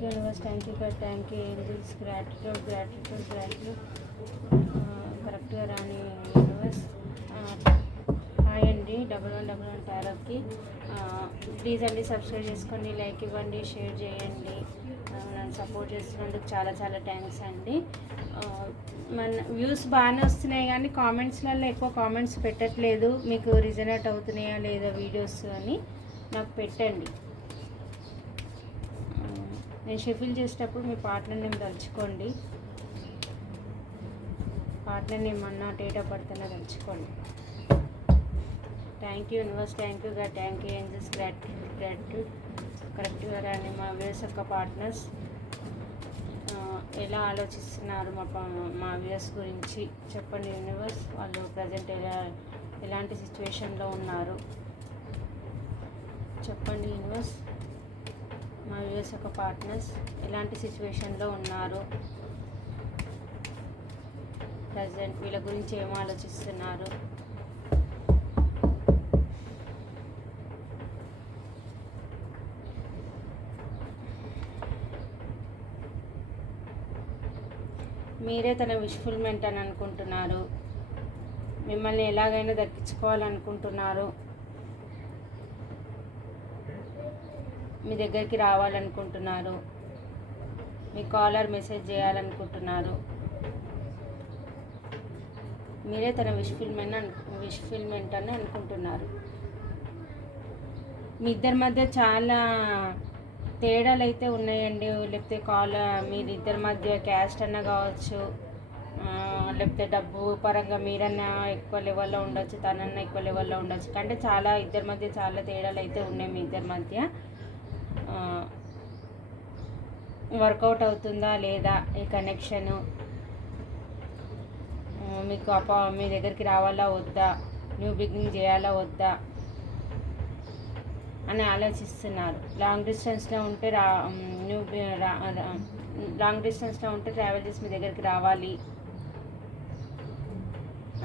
Thank you universe, thank you God, thank you angels, gratitude gratitude gratitude. కరెక్ట్గా రాని universe. Hi అండి, 1111 టారోకి. Please అండి subscribe చేసుకోండి, like ఇవ్వండి, షేర్ చేయండి. నన్ను సపోర్ట్ చేస్తున్నందుకు చాలా చాలా థ్యాంక్స్ అండి. మన వ్యూస్ బాగానే వస్తున్నాయి కానీ కామెంట్స్లలో ఎక్కువ కామెంట్స్ పెట్టట్లేదు. మీకు రిజనేట్ అవుతున్నాయా లేదా వీడియోస్ అని నాకు పెట్టండి. నేను షఫిల్ చేసేటప్పుడు మీ పార్ట్నర్ నేమ్ తలుచుకోండి. పార్ట్నర్ నేమ్ అన్నా డేట్ ఆఫ్ బర్త్ అన్నా తలుచుకోండి. Thank you universe, thank you God, thank you angels, gratitude gratitude. కరెక్ట్గా రాని మా వ్యూస్ యొక్క పార్ట్నర్స్ ఎలా ఆలోచిస్తున్నారు మా వ్యూస్ గురించి చెప్పండి యూనివర్స్. వాళ్ళు ప్రజెంట్ ఎలాంటి సిచ్యువేషన్లో ఉన్నారు చెప్పండి యూనివర్స్. మా వ్యూస్ యొక్క పార్ట్నర్స్ ఎలాంటి సిచ్యువేషన్లో ఉన్నారు, ప్రజెంట్ వీళ్ళ గురించి ఏం ఆలోచిస్తున్నారు. మీరే తన విష్ఫుల్మెంట్ అని అనుకుంటున్నారు. మిమ్మల్ని ఎలాగైనా దక్కించుకోవాలనుకుంటున్నారు. మీ దగ్గరికి రావాలనుకుంటున్నారు. మీ కాలర్ మెసేజ్ చేయాలనుకుంటున్నారు. మీరే తన విష్ఫుల్మెంట్ అని అనుకుంటున్నారు. మీ ఇద్దరి మధ్య చాలా తేడాలు అయితే ఉన్నాయండి. లేకపోతే మీరిద్దరి మధ్య క్యాస్ట్ అన్న కావచ్చు, లేకపోతే డబ్బు పరంగా మీరన్నా ఎక్కువ లెవెల్లో ఉండొచ్చు, తనన్నా ఎక్కువ లెవెల్లో ఉండొచ్చు. అంటే చాలా ఇద్దరి మధ్య చాలా తేడాలు అయితే ఉన్నాయి. మీ ఇద్దరి మధ్య వర్కౌట్ అవుతుందా లేదా ఈ కనెక్షను, మీకు మీ దగ్గరికి రావాలా వద్దా, న్యూ బిగినింగ్ చేయాలా వద్దా అని ఆలోచిస్తున్నారు. లాంగ్ డిస్టెన్స్లో ఉంటే ట్రావెల్ చేసి మీ దగ్గరికి రావాలి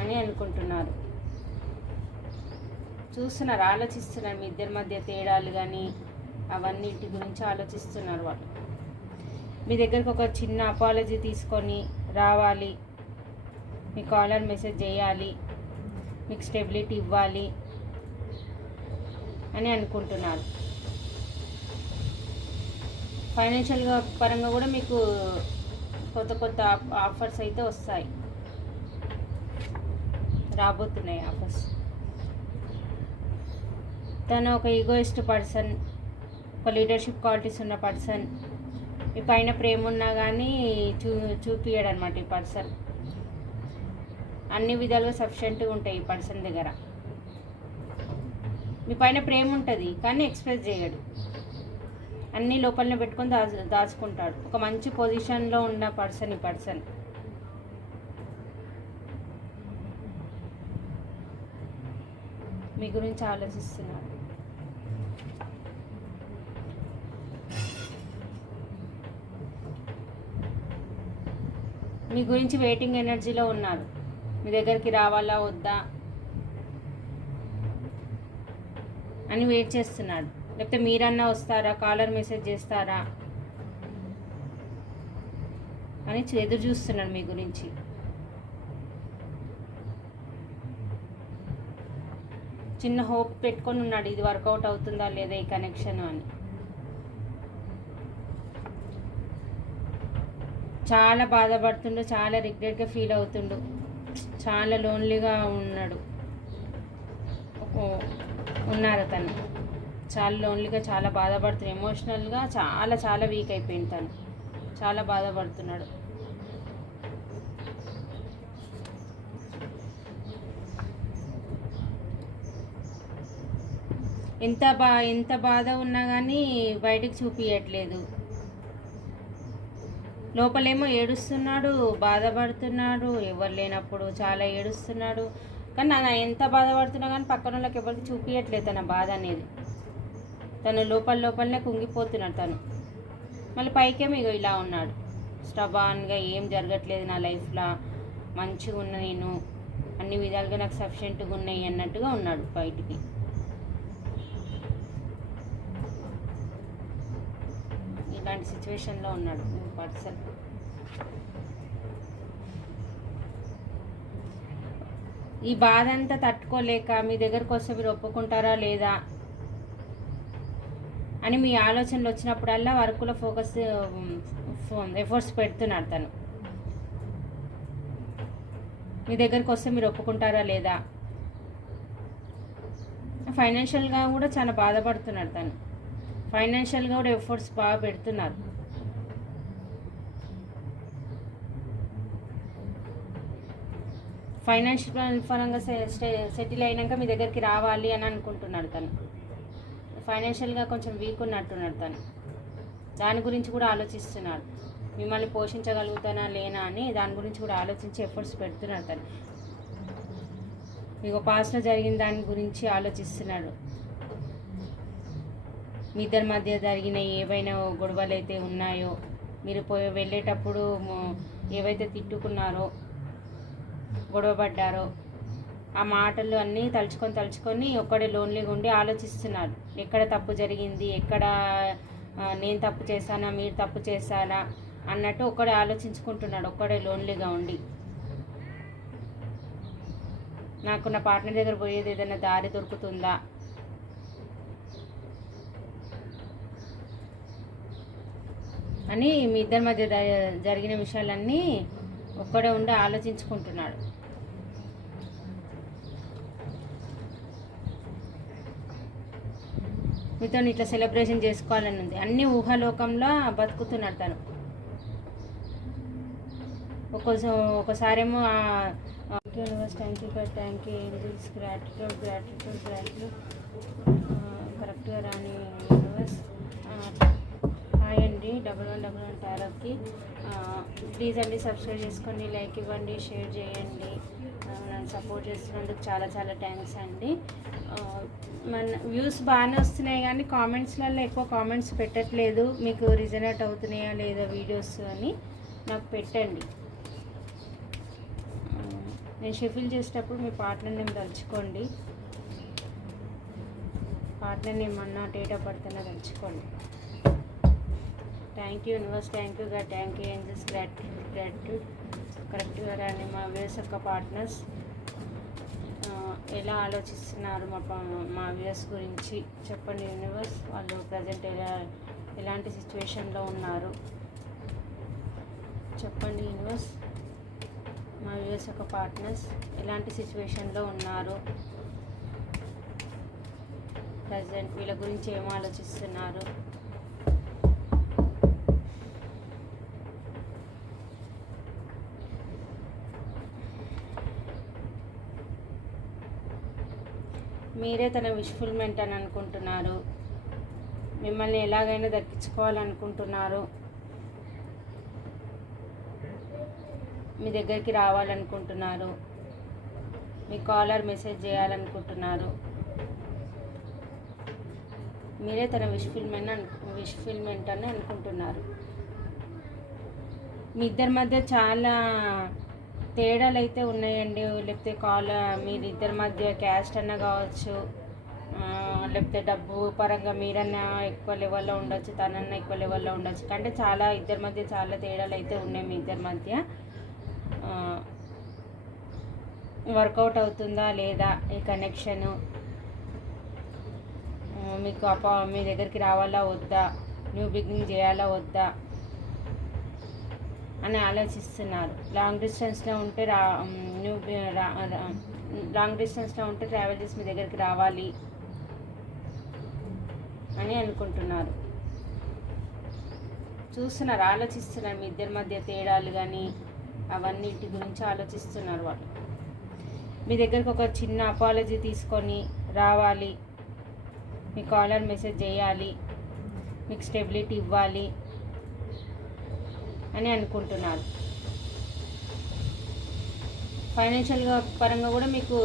అని అనుకుంటున్నారు. చూస్తున్నారు, ఆలోచిస్తున్నారు. మీ ఇద్దరి మధ్య తేడాలు కానీ అవన్నిటి గురించి ఆలోచిస్తున్నారు. వాళ్ళు మీ దగ్గరికి ఒక చిన్న అపాలజీ తీసుకొని రావాలి, మీ కాలర్ మెసేజ్ చేయాలి, మీకు స్టెబిలిటీ ఇవ్వాలి అని అనుకుంటున్నారు. ఫైనాన్షియల్గా పరంగా కూడా మీకు కొత్త ఆఫర్స్ అయితే వస్తాయి, రాబోతున్నాయి ఆఫర్స్. తను ఒక ఈగోయిస్ట్ పర్సన్, ఒక లీడర్షిప్ క్వాలిటీస్ ఉన్న పర్సన్. మీ పైన ప్రేమ ఉన్నా కానీ చూపియడు అనమాట ఈ పర్సన్. అన్ని విధాలుగా సఫిషియెంట్గా ఉంటాయి ఈ పర్సన్ దగ్గర. మీ పైన ప్రేమ ఉంటుంది కానీ ఎక్స్ప్రెస్ చేయడు. అన్నీ లోపలనే పెట్టుకొని దాచుకుంటాడు. ఒక మంచి పొజిషన్లో ఉన్న పర్సన్ ఈ పర్సన్. మీ గురించి ఆలోచిస్తున్నాడు. మీ గురించి వెయిటింగ్ ఎనర్జీలో ఉన్నారు. మీ దగ్గరికి రావాలా వద్దా అని వెయిట్ చేస్తున్నాడు. లేకపోతే మీరన్నా వస్తారా, కాలర్ మెసేజ్ చేస్తారా అని ఎదురు చూస్తున్నాడు మీ గురించి. చిన్న హోప్ పెట్టుకొని ఉన్నాడు, ఇది వర్కౌట్ అవుతుందా లేదా ఈ కనెక్షన్ అని. చాలా బాధపడుతుండు, చాలా రిగ్రెట్గా ఫీల్ అవుతుండు, చాలా లోన్లీగా ఉన్నారు తను. చాలా లోన్లీగా, చాలా బాధపడుతున్నాడు. ఎమోషనల్గా చాలా వీక్ అయిపోయింది తను. చాలా బాధపడుతున్నాడు. ఎంత బాధ ఉన్నా కానీ బయటికి చూపించట్లేదు. లోపలేమో ఏడుస్తున్నాడు, బాధపడుతున్నాడు. ఎవరు లేనప్పుడు చాలా ఏడుస్తున్నాడు. కానీ నా ఎంత బాధపడుతున్నా కానీ పక్కన వాళ్ళకి ఎవరికి చూపించట్లేదు తన బాధ అనేది. తను లోపలనే కుంగిపోతున్నాడు తను. మళ్ళీ పైకేమో ఇగో ఇలా ఉన్నాడు, స్టబాన్గా. ఏం జరగట్లేదు నా లైఫ్లో, మంచిగా ఉన్న నేను, అన్ని విధాలుగా నాకు సఫిషియెంట్గా ఉన్నాయి అన్నట్టుగా ఉన్నాడు బయటికి. ఇలాంటి అలాంటి సిచ్యువేషన్లో ఉన్నాడు మీ పర్సన్. ఈ బాధ అంతా తట్టుకోలేక మీ దగ్గరకు వస్తే మీరు ఒప్పుకుంటారా లేదా అని మీ ఆలోచనలు వచ్చినప్పుడల్లా వర్క్లో ఫోకస్ ఎఫర్ట్స్ పెడుతున్నాడు తను. మీ దగ్గరికి వస్తే మీరు ఒప్పుకుంటారా లేదా. ఫైనాన్షియల్గా కూడా చాలా బాధపడుతున్నాడు తను. ఫైనాన్షియల్గా కూడా ఎఫర్ట్స్ బాగా పెడుతున్నారు. ఫైనాన్షియల్ పరంగా సెటిల్ అయినాక మీ దగ్గరికి రావాలి అని అనుకుంటున్నాడు తను. ఫైనాన్షియల్గా కొంచెం వీక్ ఉన్నట్టున్నాడు తను. దాని గురించి కూడా ఆలోచిస్తున్నాడు. మిమ్మల్ని పోషించగలుగుతానా లేనా అని దాని గురించి కూడా ఆలోచించి ఎఫర్ట్స్ పెడుతున్నాడు తను. మీకు పాస్ట్లో జరిగిన దాని గురించి ఆలోచిస్తున్నాడు. మీ ఇద్దరి మధ్య జరిగిన ఏవైనా గొడవలు అయితే ఉన్నాయో, మీరు వెళ్ళేటప్పుడు ఏవైతే తిట్టుకున్నారో, గొడవపడ్డారో, ఆ మాటలు అన్నీ తలుచుకొని ఒక్కడే లోన్లీగా ఉండి ఆలోచిస్తున్నారు. ఎక్కడ తప్పు జరిగింది, ఎక్కడ నేను తప్పు చేశానా, మీరు తప్పు చేశారా అన్నట్టు ఒక్కడే ఆలోచించుకుంటున్నాడు, ఒక్కడే లోన్లీగా ఉండి. నాకు నా పార్ట్నర్ దగ్గర పోయేది ఏదైనా దారి దొరుకుతుందా అని మీ ఇద్దరి మధ్య జరిగిన విషయాలన్నీ ఒక్కడే ఉండి ఆలోచించుకుంటున్నాడు. మీతో ఇట్లా సెలబ్రేషన్ చేసుకోవాలని ఉంది. అన్ని ఊహాలోకంలో బతుకుతున్నాడు తను. ఒకసారేమో universe thank you angels gratitude కరెక్ట్గా రాని యూనివర్స్. హాయ్ అండి, 1111 టారోకి ప్లీజ్ అండి సబ్స్క్రైబ్ చేసుకోండి, లైక్ ఇవ్వండి, షేర్ చేయండి. నన్ను సపోర్ట్ చేస్తున్నందుకు చాలా చాలా థ్యాంక్స్ అండి. మన వ్యూస్ బాగానే వస్తున్నాయి కానీ కామెంట్స్లలో ఎక్కువ కామెంట్స్ పెట్టట్లేదు. మీకు రిజనేట్ అవుతున్నాయా లేదా వీడియోస్ అని నాకు పెట్టండి. నేను షఫిల్ చేసేటప్పుడు మీ పార్ట్నర్ నేమ్ తలుచుకోండి. పార్ట్నర్ నేమ్ అన్నా డేట్ ఆఫ్ బర్త్ అన్నా తలుచుకోండి. Thank you universe, thank you angels gratitude కరెక్ట్గా రాని మా వ్యూస్ యొక్క పార్ట్నర్స్ ఎలా ఆలోచిస్తున్నారు మా వ్యూస్ గురించి చెప్పండి యూనివర్స్. వాళ్ళు ప్రజెంట్ ఎలాంటి సిచ్యువేషన్లో ఉన్నారు చెప్పండి యూనివర్స్. మా వ్యూస్ యొక్క పార్ట్నర్స్ ఎలాంటి సిచ్యువేషన్లో ఉన్నారు, ప్రజెంట్ వీళ్ళ గురించి ఏం ఆలోచిస్తున్నారు. మీరే తన విష్ఫుల్మెంట్ అని అనుకుంటున్నారు. మిమ్మల్ని ఎలాగైనా దక్కించుకోవాలనుకుంటున్నారు. మీ దగ్గరికి రావాలనుకుంటున్నారు. మీ కాలర్ మెసేజ్ చేయాలనుకుంటున్నారు. మీరే తన విష్ఫుల్మెంట్ అని అనుకుంటున్నారు. మీ ఇద్దరి మధ్య చాలా తేడాలు అయితే ఉన్నాయండి. లేకపోతే మీరు ఇద్దరి మధ్య క్యాస్ట్ అన్న కావచ్చు, లేకపోతే డబ్బు పరంగా మీరన్నా ఎక్కువ లెవెల్లో ఉండొచ్చు, తనన్నా ఎక్కువ లెవెల్లో ఉండొచ్చు. అంటే చాలా ఇద్దరి మధ్య చాలా తేడాలు అయితే ఉన్నాయి. మీ ఇద్దరి మధ్య వర్కౌట్ అవుతుందా లేదా ఈ కనెక్షను, మీకు మీ దగ్గరికి రావాలా వద్దా, న్యూ బిగినింగ్ చేయాలా వద్దా అని ఆలోచిస్తున్నారు. లాంగ్ డిస్టెన్స్లో ఉంటే ట్రావెల్ చేసి మీ దగ్గరికి రావాలి అని అనుకుంటున్నారు. చూస్తున్నారు, ఆలోచిస్తున్నారు. మీ ఇద్దరి మధ్య తేడాలు కానీ అవన్నిటి గురించి ఆలోచిస్తున్నారు. వాళ్ళు మీ దగ్గరికి ఒక చిన్న అపాలజీ తీసుకొని రావాలి, మీ కాలర్ మెసేజ్ చేయాలి, మీకు స్టెబిలిటీ ఇవ్వాలి అని అనుకుంటున్నారు. ఫైనాన్షియల్గా పరంగా కూడా మీకు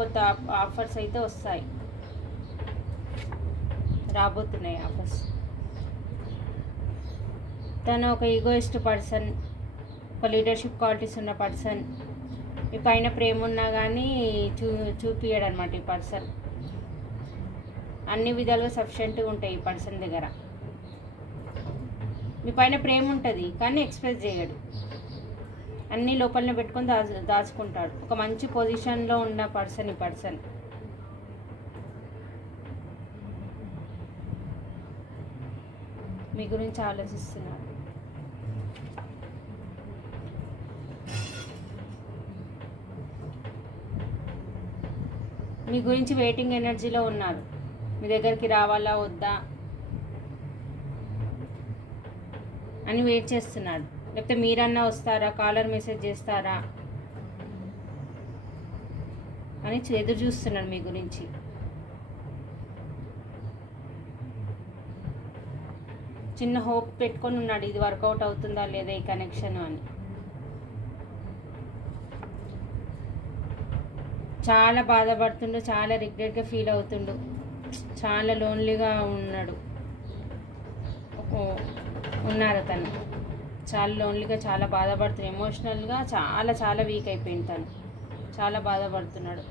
కొత్త ఆఫర్స్ అయితే వస్తాయి, రాబోతున్నాయి ఆఫర్స్. తను ఒక ఈగోయిస్ట్ పర్సన్, ఒక లీడర్షిప్ క్వాలిటీస్ ఉన్న పర్సన్. ఈ పైన ప్రేమ ఉన్నా కానీ చూపియడు అనమాట ఈ పర్సన్. అన్ని విధాలుగా సఫిషియెంట్గా ఉంటాయి ఈ పర్సన్ దగ్గర. మీ పైన ప్రేమ ఉంటుంది కానీ ఎక్స్ప్రెస్ చేయడు, అన్నీ లోపలనే పెట్టుకొని దాచుకుంటాడు. ఒక మంచి పొజిషన్లో ఉన్న పర్సన్ ఈ పర్సన్. మీ గురించి ఆలోచిస్తున్నాడు. మీ గురించి వెయిటింగ్ ఎనర్జీలో ఉన్నారు. మీ దగ్గరికి రావాలా వద్దా అని వెయిట్ చేస్తున్నాడు. లేకపోతే మీరన్నా వస్తారా, కాలర్ మెసేజ్ చేస్తారా అని ఎదురు చూస్తున్నాడు మీ గురించి. చిన్న హోప్ పెట్టుకొని ఉన్నాడు, ఇది వర్కౌట్ అవుతుందా లేదా ఈ కనెక్షన్ అని. చాలా బాధపడుతుండు, చాలా రిగ్రెట్గా ఫీల్ అవుతుండు, చాలా లోన్లీగా ఉన్నారు తను. చాలా లోన్లీగా, చాలా బాధపడుతున్నాడు, ఎమోషనల్గా చాలా చాలా వీక్ అయిపోయింది తను, చాలా బాధపడుతున్నాడు.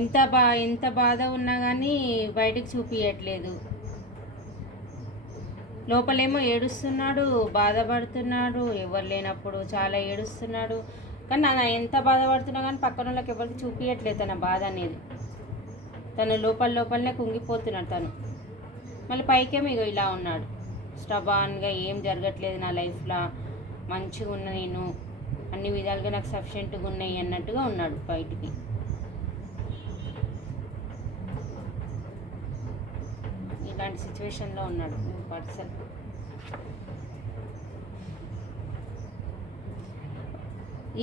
ఎంత బాధ ఉన్నా కానీ బయటికి చూపించట్లేదు. లోపలేమో ఏడుస్తున్నాడు, బాధపడుతున్నాడు, ఎవరు లేనప్పుడు చాలా ఏడుస్తున్నాడు. కానీ నా ఎంత బాధపడుతున్నా కానీ పక్కన వాళ్ళకి ఎవరికి చూపించట్లేదు తన బాధ అనేది. తను లోపలనే కుంగిపోతున్నాడు తను. మళ్ళీ పైకేమో ఇగో ఇలా ఉన్నాడు, స్టబాన్గా, ఏం జరగట్లేదు నా లైఫ్లో, మంచిగా ఉన్న నేను, అన్ని విధాలుగా నాకు సఫిషియెంట్గా ఉన్నాయి అన్నట్టుగా ఉన్నాడు బయటికి. ఇలాంటి సిచ్యువేషన్లో ఉన్నాడు పర్సన్.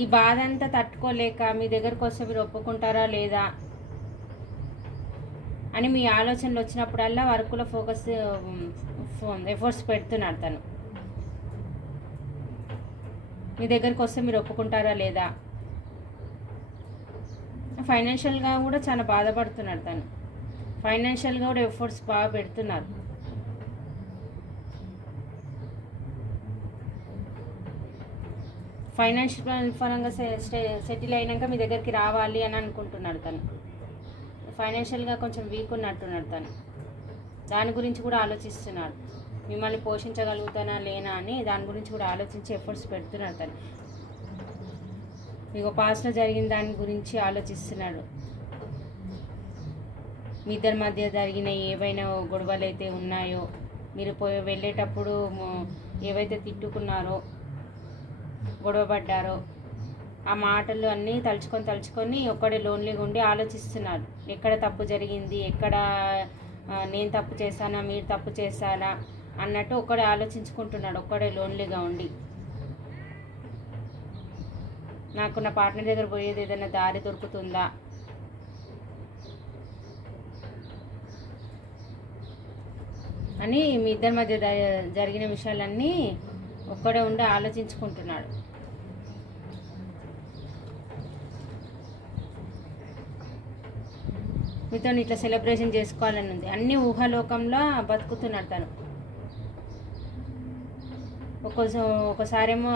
ఈ బాధ అంతా తట్టుకోలేక మీ దగ్గరకు వస్తే మీరు ఒప్పుకుంటారా లేదా అని మీ ఆలోచనలు వచ్చినప్పుడల్లా వర్క్లో ఎఫర్ట్స్ పెడుతున్నాడు తను. మీ దగ్గరికి వస్తే మీరు ఒప్పుకుంటారా లేదా. ఫైనాన్షియల్గా కూడా చాలా బాధపడుతున్నాడు తను, ఫైనాన్షియల్గా కూడా ఎఫర్ట్స్ బాగా పెడుతున్నారు. ఫైనాన్షియల్ పరంగా సెటిల్ అయినాక మీ దగ్గరికి రావాలి అని అనుకుంటున్నాడు తను. ఫైనాన్షియల్గా కొంచెం వీక్ ఉన్నట్టున్నాడు తను, దాని గురించి కూడా ఆలోచిస్తున్నాడు. మిమ్మల్ని పోషించగలుగుతానా లేనా అని దాని గురించి కూడా ఆలోచించి ఎఫర్ట్స్ పెడుతున్నాడు తను. మీకు పాస్ట్లో జరిగిన దాని గురించి ఆలోచిస్తున్నాడు. మీ ఇద్దరి మధ్య జరిగిన ఏవైనా గొడవలు అయితే ఉన్నాయో, మీరు వెళ్ళేటప్పుడు ఏవైతే తిట్టుకున్నారో, గొడవపడ్డారో, ఆ మాటలు అన్నీ తలుచుకొని ఒక్కడే లోన్లీగా ఉండి ఆలోచిస్తున్నారు. ఎక్కడ తప్పు జరిగింది, ఎక్కడ నేను తప్పు చేశానా, మీరు తప్పు చేశారా అన్నట్టు ఒక్కడే ఆలోచించుకుంటున్నాడు, ఒక్కడే లోన్లీగా ఉండి. నాకు నా పార్ట్నర్ దగ్గర పోయేది ఏదైనా దారి దొరుకుతుందా అని మీ ఇద్దరి మధ్య జరిగిన విషయాలన్నీ ఒక్కడే ఉండి ఆలోచించుకుంటున్నాడు. మీతో ఇట్లా సెలబ్రేషన్ చేసుకోవాలని ఉంది. అన్ని ఊహాలోకంలో బతుకుతున్నాడు తను. ఒకసారేమో